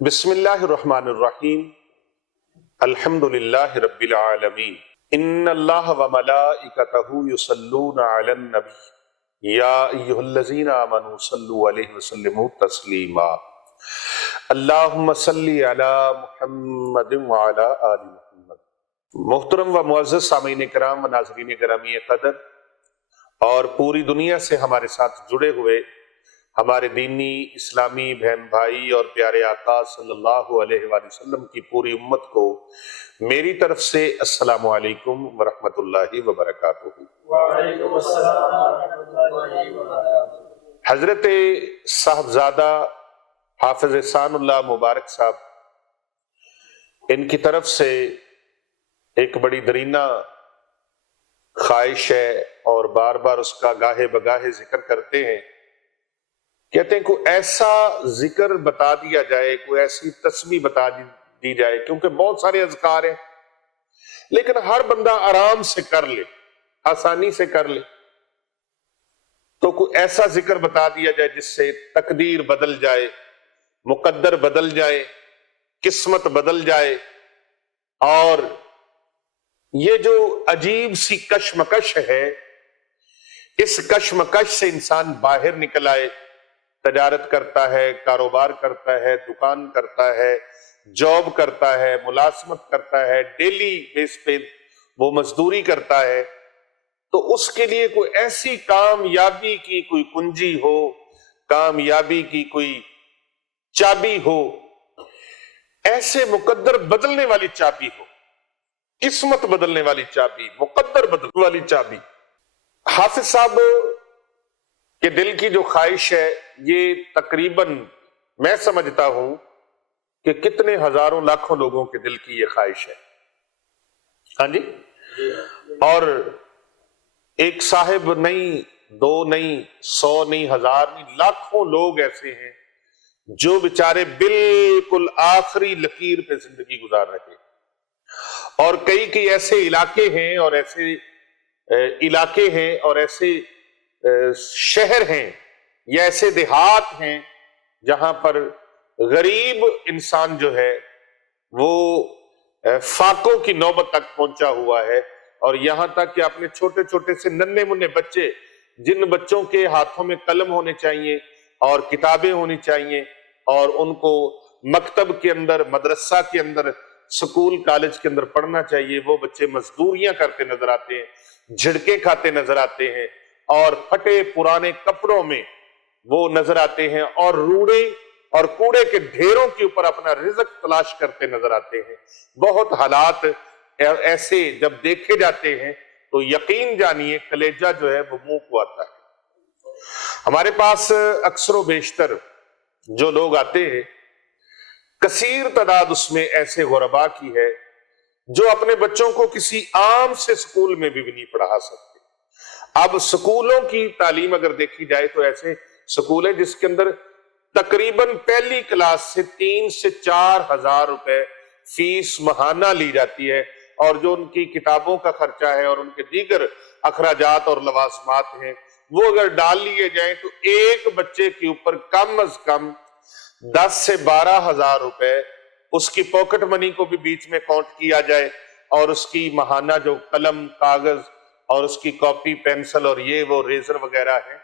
بسم اللہ الرحمن الرحیم الحمدللہ رب العالمین ان اللہ وملائکتہ یصلون علی النبی یا ایہا الذین آمنوا صلوا علیہ وسلموا تسلیما اللہم صلی علی محمد وعلی آل محمد۔ محترم و معزز سامعین کرام و ناظرین گرامی قدر اور پوری دنیا سے ہمارے ساتھ جڑے ہوئے ہمارے دینی اسلامی بہن بھائی اور پیارے آقا صلی اللہ علیہ وآلہ وسلم کی پوری امت کو میری طرف سے السلام علیکم ورحمۃ اللہ وبرکاتہ۔ وعلیکم السلام ورحمۃ اللہ وبرکاتہ۔ حضرت صاحبزادہ حافظ احسان اللہ مبارک صاحب، ان کی طرف سے ایک بڑی درینہ خواہش ہے اور بار بار اس کا گاہے بگاہے ذکر کرتے ہیں۔ کہتے ہیں کوئی ایسا ذکر بتا دیا جائے، کوئی ایسی تسبیح بتا دی جائے، کیونکہ بہت سارے اذکار ہیں لیکن ہر بندہ آرام سے کر لے، آسانی سے کر لے، تو کوئی ایسا ذکر بتا دیا جائے جس سے تقدیر بدل جائے، مقدر بدل جائے، قسمت بدل جائے، اور یہ جو عجیب سی کشمکش ہے، اس کشمکش سے انسان باہر نکل آئے۔ تجارت کرتا ہے، کاروبار کرتا ہے، دکان کرتا ہے، جاب کرتا ہے، ملازمت کرتا ہے، ڈیلی بیس پہ وہ مزدوری کرتا ہے، تو اس کے لیے کوئی ایسی کامیابی کی کوئی کنجی ہو، کامیابی کی کوئی چابی ہو، ایسے مقدر بدلنے والی چابی ہو، قسمت بدلنے والی چابی، مقدر بدلنے والی چابی۔ حافظ صاحب کہ دل کی جو خواہش ہے، یہ تقریباً میں سمجھتا ہوں کہ کتنے ہزاروں لاکھوں لوگوں کے دل کی یہ خواہش ہے، ہاں جی۔ اور ایک صاحب نہیں، دو نہیں، 100 نہیں، 1000 نہیں، لاکھوں لوگ ایسے ہیں جو بیچارے بالکل آخری لکیر پہ زندگی گزار رہے ہیں، اور کئی ایسے علاقے ہیں اور ایسے شہر ہیں یا ایسے دیہات ہیں جہاں پر غریب انسان جو ہے وہ فاقوں کی نوبت تک پہنچا ہوا ہے، اور یہاں تک کہ اپنے چھوٹے چھوٹے سے ننھے منھے بچے، جن بچوں کے ہاتھوں میں قلم ہونے چاہیے اور کتابیں ہونی چاہیے اور ان کو مکتب کے اندر، مدرسہ کے اندر، سکول کالج کے اندر پڑھنا چاہیے، وہ بچے مزدوریاں کرتے نظر آتے ہیں، جھڑکے کھاتے نظر آتے ہیں، اور پھٹے پرانے کپڑوں میں وہ نظر آتے ہیں، اور روڑے اور کوڑے کے ڈھیروں کے اوپر اپنا رزق تلاش کرتے نظر آتے ہیں۔ بہت حالات ایسے جب دیکھے جاتے ہیں تو یقین جانیے کلیجہ جو ہے وہ منہ کو آتا ہے۔ ہمارے پاس اکثر و بیشتر جو لوگ آتے ہیں، کثیر تعداد اس میں ایسے غربا کی ہے جو اپنے بچوں کو کسی عام سے سکول میں بھی نہیں پڑھا سکتے۔ اب سکولوں کی تعلیم اگر دیکھی جائے تو ایسے سکول ہیں جس کے اندر تقریباً پہلی کلاس سے 3 سے 4 ہزار روپے فیس ماہانہ لی جاتی ہے، اور جو ان کی کتابوں کا خرچہ ہے اور ان کے دیگر اخراجات اور لوازمات ہیں، وہ اگر ڈال لیے جائیں تو ایک بچے کے اوپر کم از کم 10 سے 12 ہزار روپے اس کی پاکٹ منی کو بھی بیچ میں کاؤنٹ کیا جائے، اور اس کی ماہانہ جو قلم، کاغذ اور اس کی کاپی، پینسل اور یہ وہ ریزر وغیرہ ہے،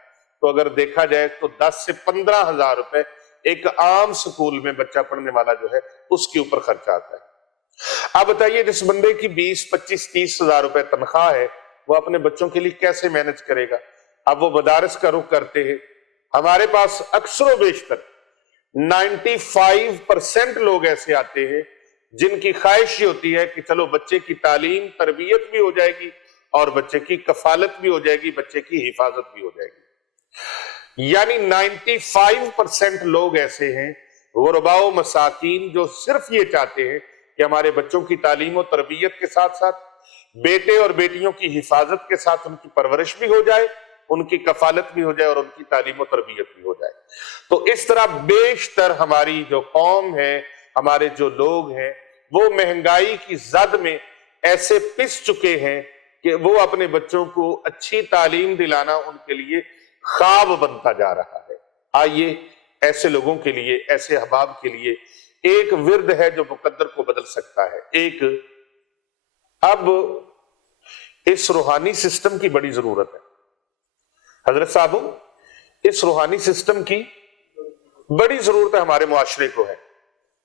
تو اگر دیکھا جائے تو 10 سے 15 ہزار روپے ایک عام سکول میں بچہ پڑھنے والا جو ہے اس کے اوپر خرچ آتا ہے۔ اب بتائیے جس بندے کی 20، 25، 30 ہزار روپے تنخواہ ہے، وہ اپنے بچوں کے لیے کیسے مینج کرے گا؟ اب وہ مدارس کا رخ کرتے ہیں۔ ہمارے پاس اکثر و بیشتر 95% لوگ ایسے آتے ہیں جن کی خواہش یہ ہوتی ہے کہ چلو بچے کی تعلیم، تربیت بھی ہو جائے گی اور بچے کی کفالت بھی ہو جائے گی، بچے کی حفاظت بھی ہو جائے گی۔ یعنی 95% لوگ ایسے ہیں غرباء و مساکین جو صرف یہ چاہتے ہیں کہ ہمارے بچوں کی تعلیم و تربیت کے ساتھ ساتھ بیٹے اور بیٹیوں کی حفاظت کے ساتھ ان کی پرورش بھی ہو جائے، ان کی کفالت بھی ہو جائے اور ان کی تعلیم و تربیت بھی ہو جائے۔ تو اس طرح بیشتر ہماری جو قوم ہے، ہمارے جو لوگ ہیں، وہ مہنگائی کی زد میں ایسے پس چکے ہیں کہ وہ اپنے بچوں کو اچھی تعلیم دلانا ان کے لیے خواب بنتا جا رہا ہے۔ آئیے ایسے لوگوں کے لیے، ایسے احباب کے لیے ایک ورد ہے جو مقدر کو بدل سکتا ہے. ایک اب اس روحانی سسٹم کی بڑی ضرورت ہے حضرت صاحب، اس روحانی سسٹم کی بڑی ضرورت ہے. ہمارے معاشرے کو ہے،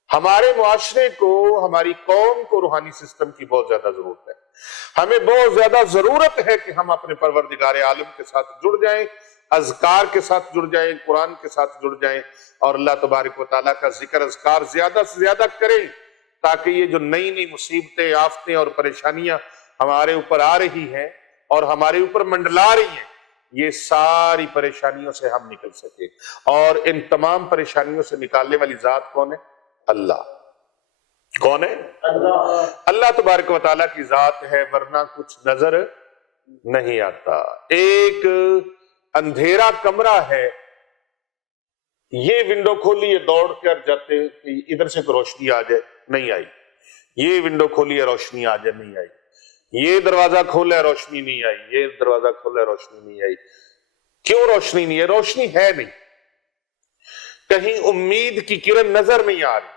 ہمارے معاشرے کو، ہماری قوم کو روحانی سسٹم کی بہت زیادہ ضرورت ہے. ہمیں بہت زیادہ ضرورت ہے کہ ہم اپنے پروردگار عالم کے ساتھ جڑ جائیں، اذکار کے ساتھ جڑ جائیں، قرآن کے ساتھ جڑ جائیں، اور اللہ تبارک و تعالیٰ کا ذکر اذکار زیادہ سے زیادہ کریں، تاکہ یہ جو نئی نئی مصیبتیں، آفتیں اور پریشانیاں ہمارے اوپر آ رہی ہیں اور ہمارے اوپر منڈلا رہی ہیں، یہ ساری پریشانیوں سے ہم نکل سکے. اور ان تمام پریشانیوں سے نکالنے والی ذات کون ہے؟ اللہ. کون ہے؟ اللہ تبارک و تعالیٰ کی ذات ہے، ورنہ کچھ نظر نہیں آتا. ایک اندھیرا کمرہ ہے، یہ ونڈو کھولی ہے، دوڑ کر جاتے ادھر سے روشنی آ جائے، نہیں آئی. یہ ونڈو کھولی ہے، روشنی آ جائے، نہیں آئی. یہ دروازہ کھولا ہے، روشنی نہیں آئی. یہ دروازہ کھولا ہے، روشنی نہیں آئی. کیوں روشنی نہیں ہے؟ روشنی ہے نہیں، کہیں امید کی کرن نظر نہیں آ رہی.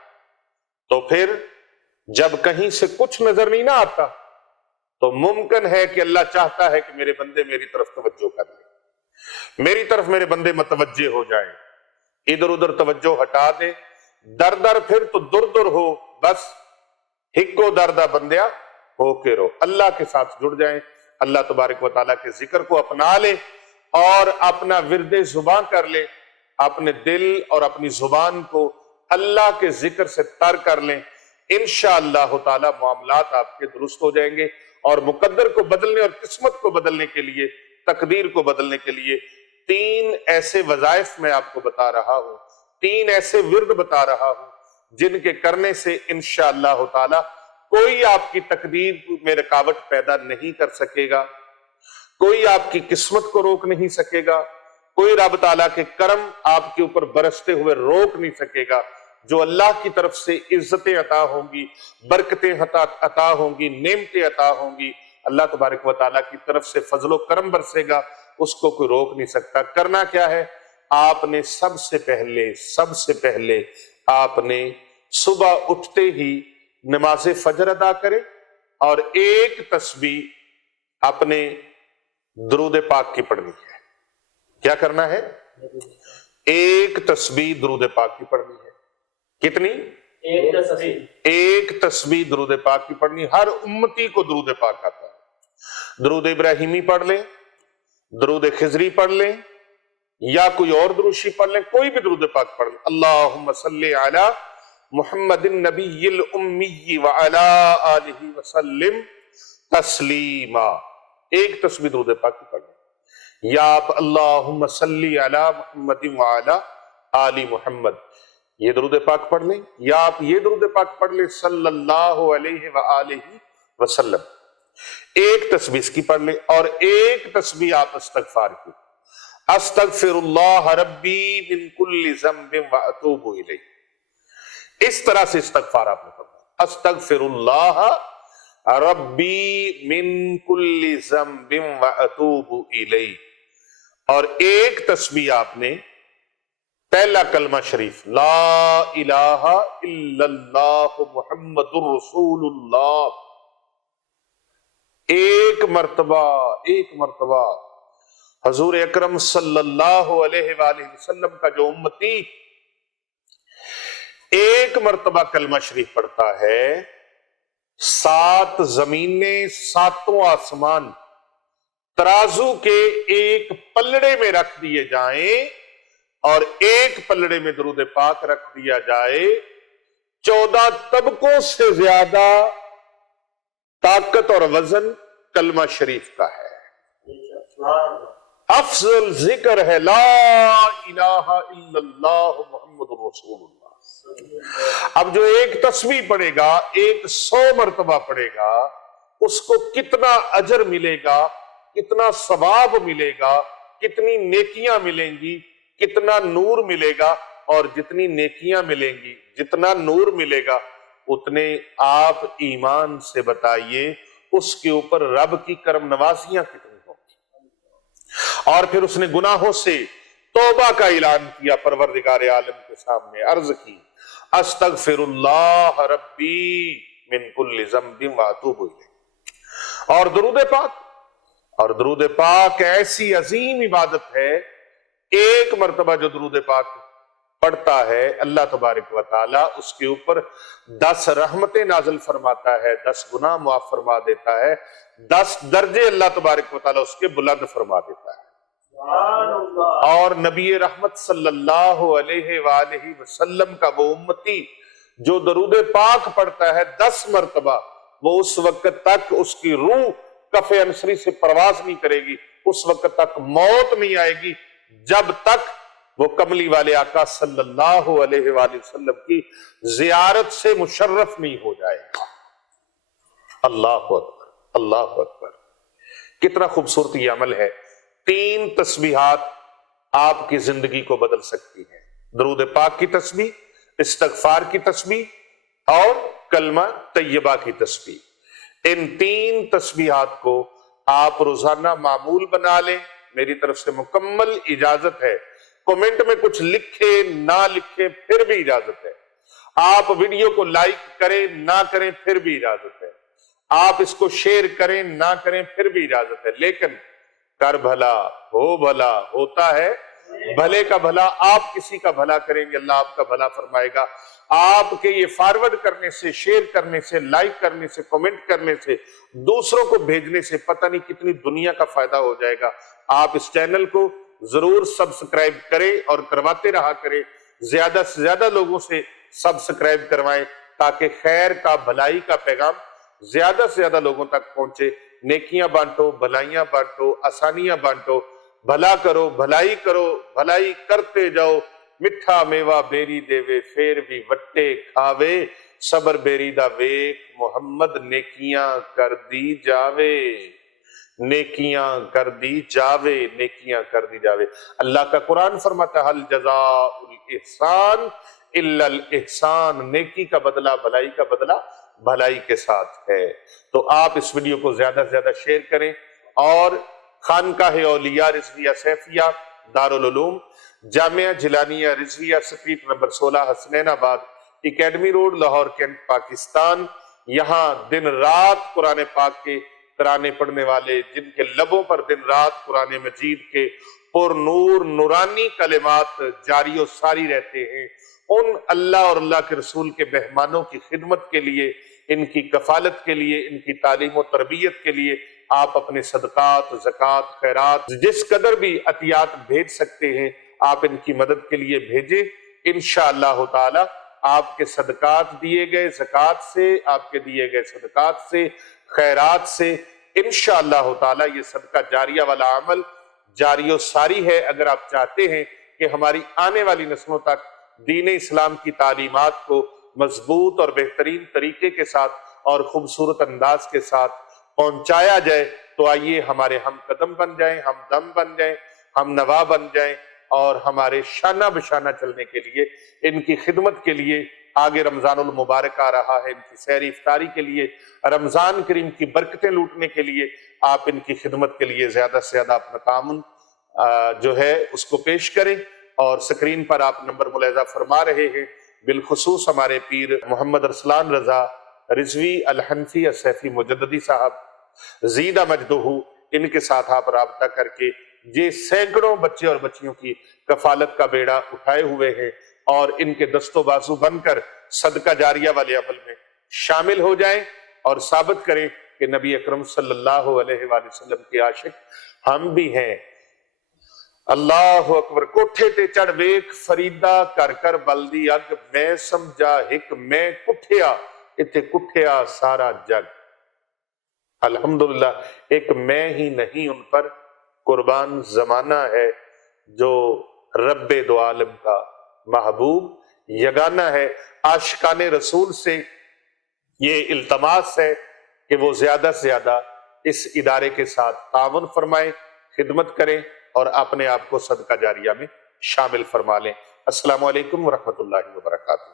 تو پھر جب کہیں سے کچھ نظر نہیں نہ آتا تو ممکن ہے کہ اللہ چاہتا ہے کہ میرے بندے میری طرف توجہ کر لیں، میری طرف میرے بندے متوجہ ہو جائیں، ادھر ادھر توجہ ہٹا دیں. در در پھر تو در در ہو، بس ہکو دردہ بندیا ہو کے رو. اللہ کے ساتھ جڑ جائیں، اللہ تبارک و تعالیٰ کے ذکر کو اپنا لیں اور اپنا ورد زبان کر لیں. اپنے دل اور اپنی زبان کو اللہ کے ذکر سے تر کر لیں. انشاءاللہ تعالیٰ معاملات آپ کے درست ہو جائیں گے. اور مقدر کو بدلنے اور قسمت کو بدلنے کے لیے، تقدیر کو بدلنے کے لیے 3 ایسے وظائف میں آپ کو بتا رہا ہوں، 3 ایسے ورد بتا رہا ہوں جن کے کرنے سے انشاءاللہ تعالیٰ کوئی آپ کی تقدیر میں رکاوٹ پیدا نہیں کر سکے گا، کوئی آپ کی قسمت کو روک نہیں سکے گا، کوئی رب تعالیٰ کے کرم آپ کے اوپر برستے ہوئے روک نہیں سکے گا. جو اللہ کی طرف سے عزتیں عطا ہوں گی، برکتیں عطا ہوں گی، نعمتیں عطا ہوں گی، اللہ تبارک و تعالیٰ کی طرف سے فضل و کرم برسے گا، اس کو کوئی روک نہیں سکتا. کرنا کیا ہے؟ آپ نے سب سے پہلے آپ نے صبح اٹھتے ہی نماز فجر ادا کرے اور ایک تسبیح اپنے درود پاک کی پڑھنی ہے. کیا کرنا ہے؟ ایک تسبیح درود پاک کی پڑھنی ہے. کتنی؟ ایک تسبیح درود پاک کی پڑھنی. ہر امتی کو درود پاک آتا ہے. درود ابراہیمی پڑھ لیں، درود خضری پڑھ لیں، یا کوئی اور دروشی پڑھ لیں، کوئی بھی درود پاک پڑھ لیں. اللہم صلی علی محمد النبی الامی وعلی آلہ وسلم تسلیما. ایک تسبیح درود پاک کی پڑھ لیں. یا آپ اللہم صلی علی محمد وعلی آل محمد، یہ درود پاک پڑھ لیں. یا آپ یہ درود پاک پڑھ لیں صلی اللہ علیہ وآلہ وسلم. ایک تسبیح اس کی پڑھ لیں اور ایک تسبیح آپ استغفار کی. استغفر اللہ ربی من کل ذنب واتوب الیہ. اس طرح سے استغفار آپ نے پڑھنا. استغفر اللہ ربی من کل ذنب واتوب الیہ. اور ایک تسبیح آپ نے پہلا کلمہ شریف لا الہ الا اللہ محمد الرسول اللہ، ایک مرتبہ حضور اکرم صلی اللہ علیہ وآلہ وسلم کا جو امتی ایک مرتبہ کلمہ شریف پڑھتا ہے، 7 زمینیں 7 آسمان ترازو کے ایک پلڑے میں رکھ دیے جائیں اور ایک پلڑے میں درود پاک رکھ دیا جائے، 14 طبقوں سے زیادہ طاقت اور وزن کلمہ شریف کا ہے. افضل ذکر ہے لا الہ الا اللہ محمد رسول اللہ. اب جو ایک تسبیح پڑھے گا، ایک 100 مرتبہ پڑھے گا، اس کو کتنا اجر ملے گا، کتنا ثواب ملے گا، کتنی نیکیاں ملیں گی، کتنا نور ملے گا. اور جتنی نیکیاں ملیں گی، جتنا نور ملے گا، اتنے آپ ایمان سے بتائیے اس کے اوپر رب کی کرم نوازیاں کتنی ہوں گی. اور پھر اس نے گناہوں سے توبہ کا اعلان کیا، پروردگار عالم کے سامنے عرض کی استغفراللہ ربی من کل ذنب واتوب الیہ۔ اور درود پاک ایسی عظیم عبادت ہے، ایک مرتبہ جو درود پاک پڑھتا ہے اللہ تبارک و تعالی اس کے اوپر 10 رحمتیں نازل فرماتا ہے، 10 گناہ معاف فرما دیتا ہے، 10 درجے اللہ تبارک و تعالی اس کے بلند فرما دیتا ہے۔ سبحان اللہ۔ اور نبی رحمت صلی اللہ علیہ وآلہ وسلم کا وہ امتی جو درود پاک پڑھتا ہے 10 مرتبہ، وہ اس وقت تک اس کی روح کف انصری سے پرواز نہیں کرے گی، اس وقت تک موت نہیں آئے گی جب تک وہ کملی والے آقا صلی اللہ علیہ وآلہ وسلم کی زیارت سے مشرف نہیں ہو جائے گا۔ اللہ اکبر، اللہ اکبر، کتنا خوبصورت یہ عمل ہے۔ 3 تسبیحات آپ کی زندگی کو بدل سکتی ہیں، درود پاک کی تسبیح، استغفار کی تسبیح اور کلمہ طیبہ کی تسبیح۔ ان 3 تسبیحات کو آپ روزانہ معمول بنا لیں، میری طرف سے مکمل اجازت ہے، کومنٹ میں کچھ لکھے نہ لکھے پھر بھی اجازت ہے، آپ ویڈیو کو لائک کریں نہ کریں پھر بھی اجازت ہے، آپ اس کو شیئر کریں نہ کریں پھر بھی اجازت ہے، لیکن کر بھلا ہو بھلا ہوتا ہے بھلے کا بھلا، آپ کسی کا بھلا کریں گے اللہ آپ کا بھلا فرمائے گا۔ آپ کے یہ فارورڈ کرنے سے، شیئر کرنے سے، لائک کرنے سے، کومنٹ کرنے سے، دوسروں کو بھیجنے سے پتہ نہیں کتنی دنیا کا فائدہ ہو جائے گا۔ آپ اس چینل کو ضرور سبسکرائب کریں اور کرواتے رہا کریں، زیادہ سے زیادہ لوگوں سے سبسکرائب کروائیں تاکہ خیر کا، بھلائی کا پیغام زیادہ سے زیادہ لوگوں تک پہنچے۔ نیکیاں بانٹو، بھلائیاں بانٹو، آسانیاں بانٹو، بھلا کرو، بھلائی کرو، بھلائی کرتے جاؤ، مٹھا میوہ بیری دیوے پھر بھی وٹے کھاوے، صبر بیری دا ویک محمد نیکیاں کر دی جاوے، نیکیاں کر دی جاوے، نیکیاں کر دی جاوے۔ اللہ کا قرآن فرماتا ہے حل جزاء الاحسان الا الاحسان، نیکی کا بدلہ، بھلائی کا بدلہ بھلائی کے ساتھ ہے۔ تو آپ اس ویڈیو کو زیادہ سے زیادہ شیئر کریں اور خانقاہ اولیاء رضویہ سیفیہ دارالعلوم جامعہ جیلانیہ رضویہ street number 16 Hasnainabad academy road Lahore cantt Pakistan, یہاں دن رات قرآن پاک کے ترانے پڑھنے والے، جن کے لبوں پر دن رات قرآن مجید کے پر نور نورانی کلمات جاری و ساری رہتے ہیں، ان اللہ اور اللہ کے رسول کے مہمانوں کی خدمت کے لیے، ان کی کفالت کے لیے، ان کی تعلیم و تربیت کے لیے آپ اپنے صدقات، زکوٰۃ، خیرات، جس قدر بھی عطیات بھیج سکتے ہیں آپ ان کی مدد کے لیے بھیجیں۔ انشاءاللہ تعالی آپ کے صدقات دیے گئے زکوٰۃ سے، آپ کے دیے گئے صدقات سے، خیرات سے انشاءاللہ تعالی یہ صدقہ جاریہ والا عمل جاری و ساری ہے۔ اگر آپ چاہتے ہیں کہ ہماری آنے والی نسلوں تک دین اسلام کی تعلیمات کو مضبوط اور بہترین طریقے کے ساتھ اور خوبصورت انداز کے ساتھ پہنچایا جائے، تو آئیے ہمارے ہم قدم بن جائیں، ہم دم بن جائیں، ہم نوا بن جائیں، اور ہمارے شانہ بشانہ چلنے کے لیے، ان کی خدمت کے لیے، آگے رمضان المبارک آ رہا ہے، ان کی سحری افطاری کے لیے، رمضان کریم کی برکتیں لوٹنے کے لیے آپ ان کی خدمت کے لیے زیادہ سے زیادہ اپنا تعاون جو ہے اس کو پیش کریں۔ اور سکرین پر آپ نمبر ملاحظہ فرما رہے ہیں، بالخصوص ہمارے پیر محمد ارسلان رضا رضوی الحنفی السیفی مجددی صاحب زیدہ مجدہ، ان کے ساتھ آپ رابطہ کر کے یہ سینکڑوں بچے اور بچیوں کی کفالت کا بیڑا اٹھائے ہوئے ہیں، اور ان کے دست و بازو بن کر صدقہ جاریہ والے عمل میں شامل ہو جائیں اور ثابت کریں کہ نبی اکرم صلی اللہ علیہ وآلہ وسلم کے عاشق ہم بھی ہیں۔ اللہ اکبر۔ کوٹھے تے چڑھ ویک فریدہ کر کر بلدی اگ، میں سمجھا ہک میں کٹھیا اتھے کٹھیا سارا جگ۔ الحمدللہ ایک میں ہی نہیں ان پر قربان زمانہ ہے، جو رب دو عالم کا محبوب یگانہ ہے۔ عاشقان رسول سے یہ التماس ہے کہ وہ زیادہ سے زیادہ اس ادارے کے ساتھ تعاون فرمائیں، خدمت کریں اور اپنے آپ کو صدقہ جاریہ میں شامل فرما لیں۔ السلام علیکم ورحمۃ اللہ وبرکاتہ۔